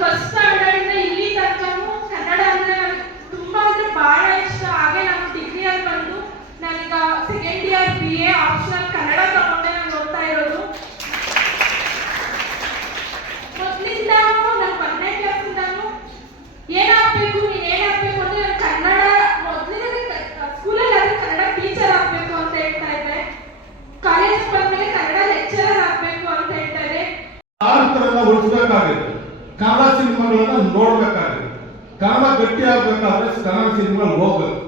First standard ಇಂದ ಇಲ್ಲಿ ತನಕನೂ ಕನ್ನಡ ಅಂದ್ರೆ ನನಗೆ ತುಂಬಾ ಅಂದ್ರೆ ಬಹಳ ಇಷ್ಟ. ಹಾಗೆ ನಾನು ಡಿಗ್ರಿಯಲ್ಲಿ ಬಂದು ನಾನೀಗ second year B A optional Kannada ತಗೊಂಡೆ ನಾನು ಓದ್ತಾ ಇರೋದು. ಮೊದಲಿಂದ ನಾನು ಒಂದನೇ ಕ್ಲಾಸಿಂದಾನು ಏನಾಗಬೇಕು, ನೀನು ಏನಾಗಬೇಕು ಅಂದ್ರೆ ನಾನು ಕನ್ನಡ ಮೊದಲಿನ ಸ್ಕೂಲಲ್ಲಿ ಆದ್ರೆ ಕನ್ನಡ ಟೀಚರ್ ಆಗಬೇಕು ಅಂತ ಹೇಳ್ತಾ ಇದ್ದೆ. ಕಾಲೇಜ್ ಬಂದ್ಮೇಲೆ ಕನ್ನಡ ಲೆಕ್ಚರರ್ ಆಗಬೇಕು ಅಂತ ಹೇಳ್ತಾ ಇದ್ದೆ. ಆರು ಥರ ಸಿನಿಮಾಗಳನ್ನ ನೋಡ್ಬೇಕಾಗಿದೆ ಕನ್ನಡ ಗಟ್ಟಿ ಆಗ್ಬೇಕಾದ್ರೆ ಕನ್ನಡ ಸಿನಿಮಾ ಹೋಗ್ಬೇಕು.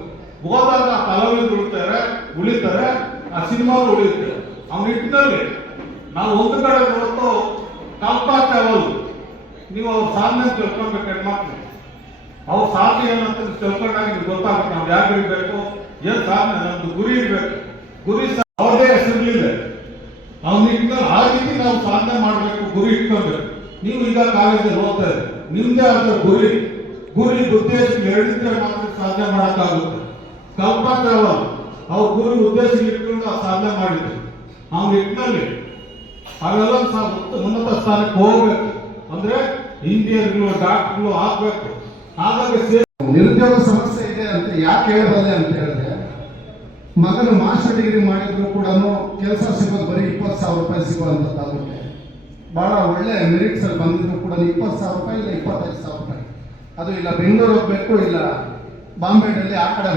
ಹೋದಾಗ ಆ ಉಳಿತಾರೆ ಉಳಿತಾರೆ, ಆ ಸಿನಿಮಾ ಉಳಿಯುತ್ತೆ. ಅವ್ನ ನಿಟ್ಟಿನಲ್ಲಿ ನಾವು ಒಂದು ಕಡೆ ಹೊರತು ಕಲ್ಪಾಗ್ತಾ ನೀವು ಅವ್ರ ಸಾಧನೆ ತಿಳ್ಕೊಬೇಕು ಮಾತ್ರ. ಅವ್ರ ಸಾಧನೆ ಏನಂತ ತಿಳ್ಕೊಂಡಾಗ ನಿಮ್ಗೆ ಗೊತ್ತಾಗುತ್ತೆ ನಾವು ಯಾಕೆ ಇರಬೇಕು, ಏನ್ ಸಾಧನೆ? ನಮ್ದು ಗುರಿ ಇರಬೇಕು. ಗುರಿ ಅವ್ರದೇ ಹೆಸರಿಲಿದೆ ಅವ್ನ ನಿಟ್ಟಿನಲ್ಲಿ ಆ ರೀತಿ ನಾವು ಸಾಧನೆ ಮಾಡಬೇಕು, ಗುರಿ ಇಟ್ಕೊಬೇಕು ನೀವು ಈಗ ಕಾಲೇಜಲ್ಲಿ ಹೋಗ್ತಾ ಇದ್ದೀರಿ ನಿಮ್ದೇ ಆದ ಗುರಿ ಗುರಿ ಉದ್ದೇಶ ಹೇಳಿದ್ರೆ ಮಾತ್ರ ಸಾಧನೆ ಮಾಡೋಕ್ಕಾಗುತ್ತೆ. ಕಲ್ಪನಾ ಅವಳು ಅವ್ರ ಗುರಿ ಉದ್ದೇಶ ಇಟ್ಕೊಂಡು ಸಾಧನೆ ಮಾಡಿದ್ರು. ಅವ್ನ ನಿಟ್ಟಿನಲ್ಲಿ ಅವೆಲ್ಲ ಉನ್ನತ ಸ್ಥಾನಕ್ಕೆ ಹೋಗ್ಬೇಕು. ಅಂದ್ರೆ ಇಂಜಿನಿಯರ್ಗಳು, ಡಾಕ್ಟರ್ಗಳು ಆಗ್ಬೇಕು. ಸೇ- ನಿರುದ್ಯೋಗ ಸಮಸ್ಯೆ ಇದೆ ಅಂತ ಯಾಕೆ ಹೇಳ್ಬಲ್ಲೆ ಅಂತ ಹೇಳಿದ್ರೆ, ಮಗನು ಮಾಸ್ಟರ್ ಡಿಗ್ರಿ ಮಾಡಿದ್ರು ಕೂಡ ಕೆಲಸ ಸಿಗೋದು ಬರೀ ಇಪ್ಪತ್ತು ಸಾವಿರ ರೂಪಾಯಿ ಸಿಗುವಂಥದ್ದಾಗುತ್ತೆ ಬಹಳ ಒಳ್ಳೆ ಮೆರಿಟ್ಸ್ ಅಲ್ಲಿ ಬಂದಿದ್ರು ಕೂಡ ಇಪ್ಪತ್ತು ಸಾವಿರ ರೂಪಾಯಿ ಇಲ್ಲ ಇಪ್ಪತ್ತೈದು ಸಾವಿರ ರೂಪಾಯಿ. ಅದು ಇಲ್ಲ ಬೆಂಗಳೂರು ಹೋಗ್ಬೇಕು ಇಲ್ಲ ಬಾಂಬೆನಲ್ಲಿ ಆ ಕಡೆ